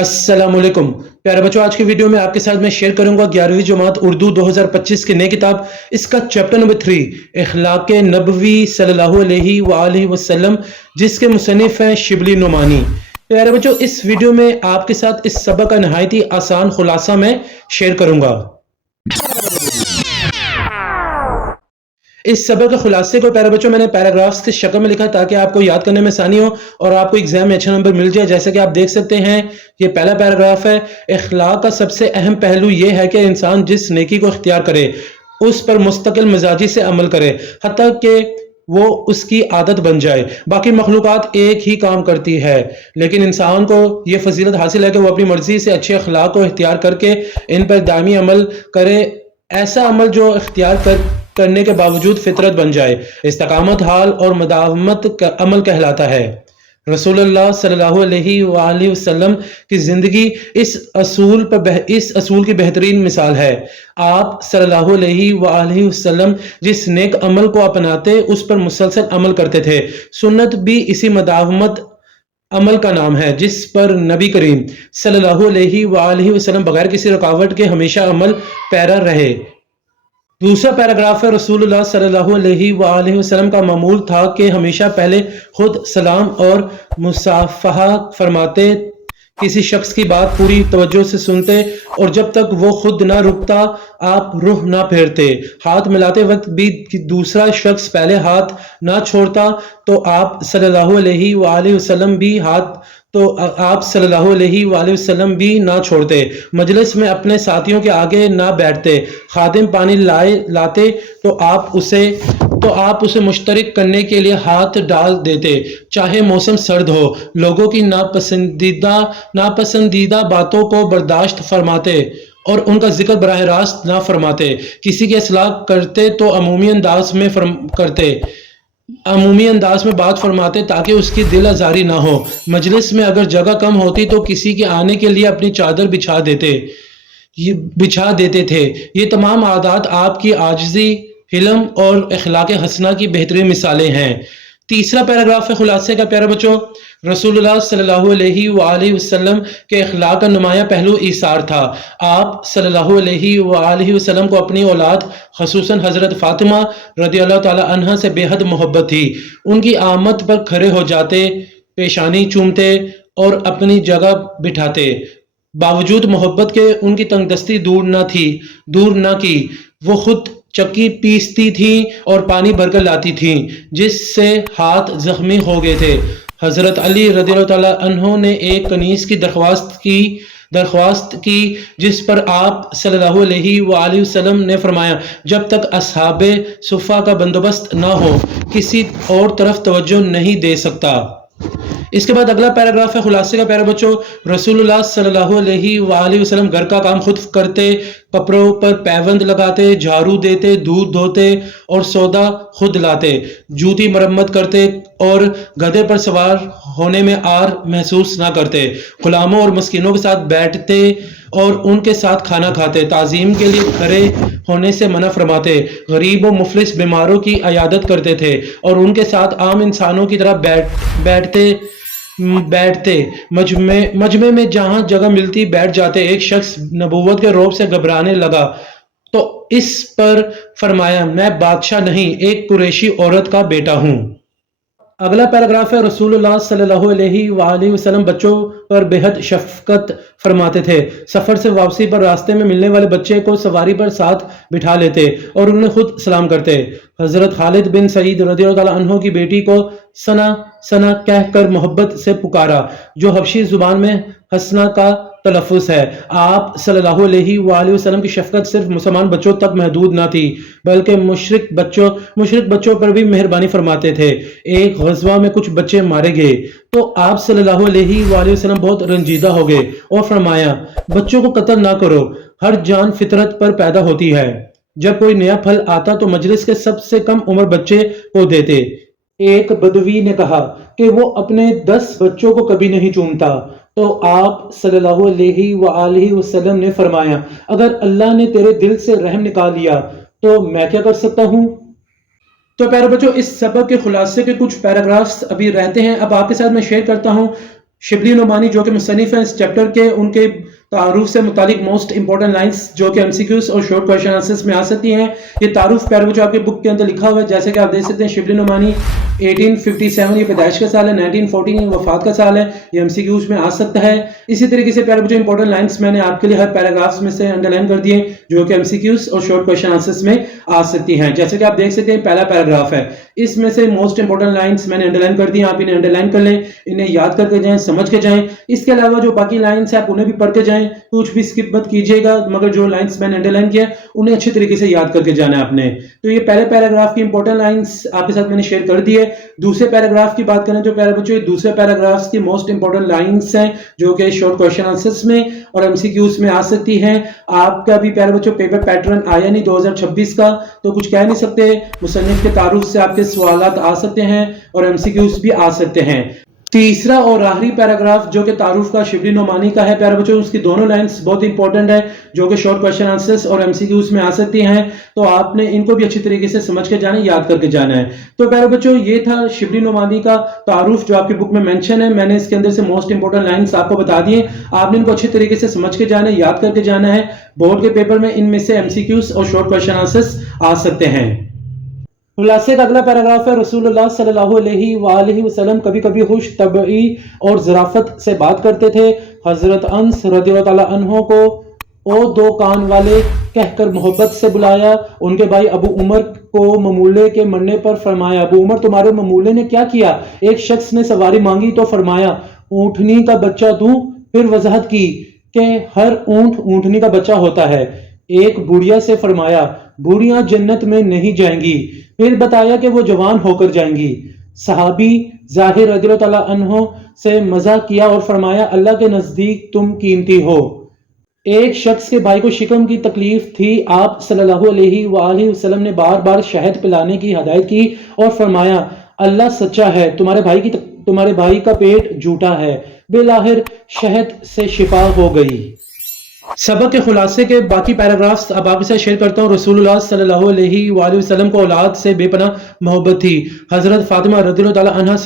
السلام علیکم پیارے بچوں، آج کی ویڈیو میں آپ کے ساتھ میں شیئر کروں گا 11ویں جماعت اردو 2025 کی نئی کتاب، اس کا چیپٹر نمبر 3 اخلاق نبوی صلی اللہ علیہ وآلہ وسلم، جس کے مصنف ہیں شبلی نعمانی۔ پیارے بچوں، اس ویڈیو میں آپ کے ساتھ اس سبق کا نہایت ہی آسان خلاصہ میں شیئر کروں گا۔ اس سبق کے خلاصے کو پیارے بچوں میں نے پیراگرافز کی شکل میں لکھا تاکہ آپ کو یاد کرنے میں آسانی ہو اور آپ کو ایگزام میں اچھا نمبر مل جائے۔ جیسے کہ آپ دیکھ سکتے ہیں، یہ پہلا پیراگراف ہے۔ اخلاق کا سب سے اہم پہلو یہ ہے کہ انسان جس نیکی کو اختیار کرے اس پر مستقل مزاجی سے عمل کرے، حتیٰ کہ وہ اس کی عادت بن جائے۔ باقی مخلوقات ایک ہی کام کرتی ہے، لیکن انسان کو یہ فضیلت حاصل ہے کہ وہ اپنی مرضی سے اچھے اخلاق کو اختیار کر کے ان پر دائمی عمل کرے، ایسا عمل جو اختیار کرنے کے باوجود فطرت بن جائے۔ استقامت حال اور مداومت کا عمل کہلاتا ہے۔ رسول اللہ صلی اللہ علیہ وآلہ وسلم کی زندگی اس اصول کی بہترین مثال ہے۔ آپ صلی اللہ علیہ وآلہ وسلم جس نیک عمل کو اپناتے اس پر مسلسل عمل کرتے تھے۔ سنت بھی اسی مداومت عمل کا نام ہے جس پر نبی کریم صلی اللہ علیہ وآلہ وسلم بغیر کسی رکاوٹ کے ہمیشہ عمل پیرا رہے۔ دوسرا پیراگراف ہے، رسول اللہ صلی اللہ علیہ وآلہ وسلم کا معمول تھا کہ ہمیشہ پہلے خود سلام اور مصافحہ فرماتے، کسی شخص کی بات پوری توجہ سے سنتے اور جب تک وہ خود نہ رکتا آپ رخ نہ پھیرتے۔ ہاتھ ملاتے وقت بھی دوسرا شخص پہلے ہاتھ نہ چھوڑتا تو آپ صلی اللہ علیہ وآلہ وسلم بھی نہ چھوڑتے۔ مجلس میں اپنے ساتھیوں کے آگے نہ بیٹھتے۔ خادم پانی لاتے تو آپ اسے مشترک کرنے کے لیے ہاتھ ڈال دیتے، چاہے موسم سرد ہو۔ لوگوں کی ناپسندیدہ باتوں کو برداشت فرماتے اور ان کا ذکر براہ راست نہ فرماتے۔ کسی کی اصلاح کرتے تو عمومی انداز میں بات فرماتے تاکہ اس کی دل آزاری نہ ہو۔ مجلس میں اگر جگہ کم ہوتی تو کسی کے آنے کے لیے اپنی چادر بچھا دیتے تھے۔ یہ تمام عادات آپ کی عاجزی، حلم اور اخلاق حسنہ کی بہترین مثالیں ہیں۔ تیسرا پیراگراف ہے خلاصے کا۔ پیارے بچوں، رسول اللہ صلی اللہ علیہ وآلہ وسلم کے اخلاق کا نمایاں پہلو ایثار تھا۔ آپ صلی اللہ علیہ وآلہ وسلم کو اپنی اولاد خصوصاً حضرت فاطمہ رضی اللہ تعالی عنہا سے بے حد محبت تھی۔ ان کی آمد پر کھڑے ہو جاتے، پیشانی چومتے اور اپنی جگہ بٹھاتے۔ باوجود محبت کے ان کی تنگ دستی دور نہ کی۔ وہ خود چکی پیستی تھیں اور پانی بھر کر لاتی تھیں، جس سے ہاتھ زخمی ہو گئے تھے۔ حضرت علی رضی اللہ تعالیٰ عنہ نے ایک کنیز کی درخواست کی جس پر آپ صلی اللہ علیہ وآلہ وسلم نے فرمایا، جب تک اصحاب صفہ کا بندوبست نہ ہو کسی اور طرف توجہ نہیں دے سکتا۔ اس کے بعد اگلا پیراگراف ہے خلاصے کا۔ پیارے بچوں، رسول اللہ صلی اللہ علیہ وآلہ وسلم گھر کا کام خود کرتے، کپڑوں پر پیوند لگاتے، جھاڑو دیتے، دودھ دھوتے اور سودا خود لاتے، جوتی مرمت کرتے اور گدھے پر سوار ہونے میں عار محسوس نہ کرتے۔ غلاموں اور مسکینوں کے ساتھ بیٹھتے اور ان کے ساتھ کھانا کھاتے، تعظیم کے لیے کھڑے ہونے سے منع فرماتے، غریب و مفلس بیماروں کی عیادت کرتے تھے اور ان کے ساتھ عام انسانوں کی طرح بیٹھتے۔ مجمع میں جہاں جگہ ملتی بیٹھ جاتے۔ ایک شخص نبوت کے رعب سے گھبرانے لگا تو اس پر فرمایا، میں بادشاہ نہیں، ایک قریشی عورت کا بیٹا ہوں۔ اگلا پیراگراف ہے، رسول اللہ صلی اللہ علیہ وآلہ وسلم بچوں پر بے حد شفقت فرماتے تھے۔ سفر سے واپسی پر راستے میں ملنے والے بچے کو سواری پر ساتھ بٹھا لیتے اور انہیں خود سلام کرتے۔ حضرت خالد بن سعید رضی اللہ تعالیٰ عنہ کی بیٹی کو ثنا کہہ کر محبت سے پکارا، جو حبشی زبان میں حسنہ کا تلفظ ہے۔ آپ صلی اللہ علیہ وآلہ وسلم کی شفقت صرف مسلمان بچوں تک محدود نہ تھی بلکہ مشرک بچوں پر بھی مہربانی فرماتے تھے۔ ایک غزوہ میں کچھ بچے مارے گئے تو آپ صلی اللہ علیہ وآلہ وسلم بہت رنجیدہ ہو گئے اور فرمایا، بچوں کو قتل نہ کرو، ہر جان فطرت پر پیدا ہوتی ہے۔ جب کوئی نیا پھل آتا تو مجلس کے سب سے کم عمر بچے کو دیتے۔ ایک بدوی نے کہا کہ وہ اپنے 10 بچوں کو کبھی نہیں چومتا، تو آپ صلی اللہ علیہ وآلہ وسلم نے فرمایا، اگر اللہ نے تیرے دل سے رحم نکال لیا تو میں کیا کر سکتا ہوں؟ تو پیارے بچوں، اس سبق کے خلاصے کے کچھ پیراگرافز ابھی رہتے ہیں، اب آپ کے ساتھ میں شیئر کرتا ہوں शिबली नुमानी जो कि मुसन्निफ हैं इस चैप्टर के, उनके तारुफ से मुतालिक मोस्ट इंपॉर्टेंट लाइंस जो कि एमसीक्यूज और शॉर्ट क्वेश्चन आंसर्स में आ सकती हैं। ये तारुफ प्यारे बच्चों आपके बुक के अंदर लिखा हुआ है, जैसे कि आप देख सकते हैं शिबली नुमानी 1857 ये पैदाइश का साल है, 1914 ये वफात का साल है, ये एमसीक्यूज में आ सकता है। इसी तरीके से प्यारे बच्चों इंपॉर्टेंट लाइंस मैंने आपके लिए हर पैराग्राफ्स में से अंडरलाइन कर दिए जो कि एमसीक्यूज और शॉर्ट क्वेश्चन आंसर्स में आ सकती हैं। जैसे कि आप देख सकते हैं पहला पैराग्राफ है, इसमें से मोस्ट इंपॉर्टेंट लाइंस मैंने अंडरलाइन कर दी, आप इन्हें अंडरलाइन कर लें, इन्हें याद करके जाएं, समझ के जाएं। इसके अलावा जो बाकी लाइंस है आप उन्हें भी पढ़ के जाएं, कुछ भी स्किप मत कीजिएगा, मगर जो लाइंस मैंने अंडरलाइन किया उन्हें अच्छी तरीके से याद करके जाना है आपने। तो ये पहले पैराग्राफ की इंपॉर्टेंट लाइंस आपके साथ मैंने शेयर कर दी है। दूसरे पैराग्राफ की बात करें तो प्यारे बच्चों ये दूसरे पैराग्राफ की मोस्ट इंपॉर्टेंट लाइंस हैं जो कि शॉर्ट क्वेश्चन आंसर्स में और एमसीक्यूज में आ सकती हैं। आपका भी प्यारे बच्चों पेपर पैटर्न आया नहीं 2026 का, तो कुछ कह नहीं सकते, मुसन्निफ के तारुफ से आपके सवालात आ सकते हैं और एमसीक्यूज भी आ सकते हैं। तीसरा और आखिरी पैराग्राफ जो कि तारुफ का शिबली नुमानी का है प्यारे बच्चों, उसकी दोनों लाइंस बहुत इंपॉर्टेंट है जो कि शॉर्ट क्वेश्चन आंसर्स और एमसीक्यूज में आ सकती हैं, तो आपने इनको भी अच्छी तरीके से समझ के जाना है, याद करके जाना है। तो प्यारे बच्चों ये था शिबली नुमानी का तारुफ जो आपकी बुक में मेंशन है, मैंने इसके अंदर से मोस्ट इंपॉर्टेंट लाइंस आपको बता दिए, आपने इनको अच्छी तरीके से समझ के जाना है, याद करके जाना है। बोर्ड के पेपर में इनमें से एमसीक्यूज और शॉर्ट क्वेश्चन आंसर्स आ सकते हैं। खुलासे का अगला पैराग्राफ है, रसूलुल्लाह सल्लल्लाहु अलैहि वसल्लम कभी कभी खुश तबई और ज़राफ़त से बात करते थे। हजरत अनस रज़ियल्लाहु ताला अन्हु को ओ दो कान वाले कहकर मोहब्बत से बुलाया। उनके भाई अबू उमर को ममूले के मरने पर फरमाया, अबू उमर तुम्हारे ममूले ने क्या किया? एक शख्स ने सवारी मांगी तो फरमाया ऊँटनी का बच्चा दूं। फिर वजाहत की कि हर ऊँट ऊँटनी का बच्चा होता है। एक बुढ़िया से फरमाया बूढ़ियां जन्नत में नहीं जाएंगी। फिर बताया कि वो जवान होकर जाएंगी। सहाबी जाहिर रज़ियल्लाहु ताला अन्हु से मजाक किया और फरमाया अल्लाह के नजदीक तुम कीमती हो। एक शख्स के भाई को शिकम की तकलीफ थी, आप सल्लल्लाहु अलैहि वसल्लम ने बार बार शहद पिलाने की हदायत की और फरमाया अल्लाह सच्चा है, तुम्हारे भाई का पेट झूठा है। बिलाहिर शहद से शिफा हो गई। सबक के खुलासे के बाकी पैराग्राफ्स अब आपके साथ शेयर करता हूँ। रसूलुल्लाह सल्लल्लाहु अलैहि वसल्लम को औलाद से बेपनाह मोहब्बत थी। हजरत फातिमा रज़ियल्लाहु ताला अन्हा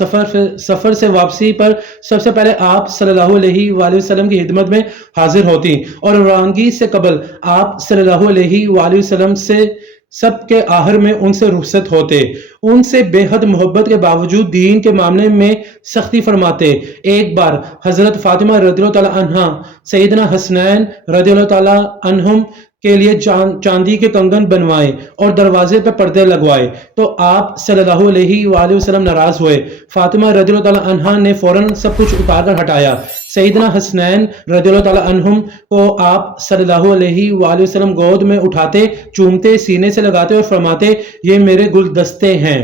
सफर से वापसी पर सबसे पहले आप सल्लल्लाहु अलैहि वसल्लम की खिदमत में हाजिर होती और रवानगी से कबल आप सल्लल्लाहु अलैहि वसल्लम से सबके आहर में उनसे रुखसत होते। उनसे बेहद मोहब्बत के बावजूद दीन के मामले में सख्ती फरमाते। एक बार हजरत फातिमा रज़ियल्लाहु ताला अन्हा सैयदना हसनैन रज़ियल्लाहु ताला अन्हुम के लिए चांदी के कंगन बनवाए और दरवाजे पर पर्दे लगवाए तो आप सल्लल्लाहु अलैहि वसल्लम नाराज हुए। फातिमा रज़ियल्लाहु ताला अन्हा ने फौरन सब कुछ उतार कर हटाया। सैयदना हसनैन रज़ियल्लाहु ताला अन्हुम को आप सल्लल्लाहु अलैहि वसल्लम गोद में उठाते, चूमते, सीने से लगाते और फरमाते ये मेरे गुलदस्ते हैं।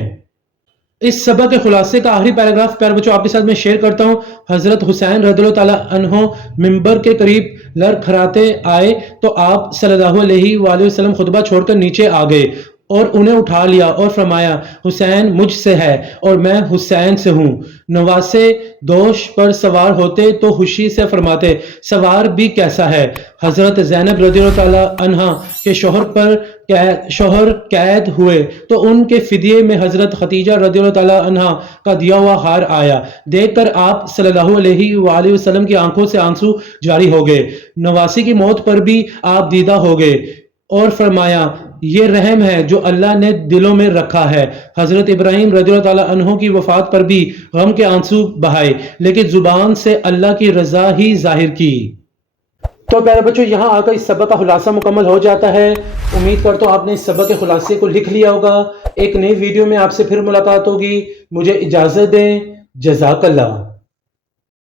इस सबक के खुलासे का आखिरी पैराग्राफ प्यारे बच्चों आपके साथ मैं शेयर करता हूँ। हजरत हुसैन रज़ियल्लाहु ताला अन्हु मिंबर के करीब लड़खड़ाते आए तो आप सल्लल्लाहु अलैहि वसल्लम खुतबा छोड़कर नीचे आ गए और उन्हें उठा लिया और फरमाया हुसैन मुझसे है और मैं हुसैन से हूँ। नवासे दोष पर सवार होते तो खुशी से फरमाते सवार भी कैसा है। हजरत ज़ैनब रज़ियल्लाहु ताला अन्हा के शोहर कैद हुए तो उनके फिदिये में हजरत खदीजा रज़ियल्लाहु ताला अन्हा का दिया हुआ हार आया। देखकर आप सल्लल्लाहु अलैहि वसल्लम की आंखों से आंसू जारी हो गए। नवासी की मौत पर भी आप दीदा हो गए और फरमाया ये रहम है जो अल्लाह ने दिलों में रखा है। हजरत इब्राहिम रज़ियल्लाहु ताला अन्हु की वफात पर भी गम के आंसू बहाए लेकिन जुबान से अल्लाह की रजा ही जाहिर की। तो प्यारे बच्चों यहाँ आकर इस सबक का खुलासा मुकम्मल हो जाता है। उम्मीद करता हूँ आपने इस सबक के खुलासे को लिख लिया होगा। एक नई वीडियो में आपसे फिर मुलाकात होगी। मुझे इजाजत दें। जज़ाकल्लाह।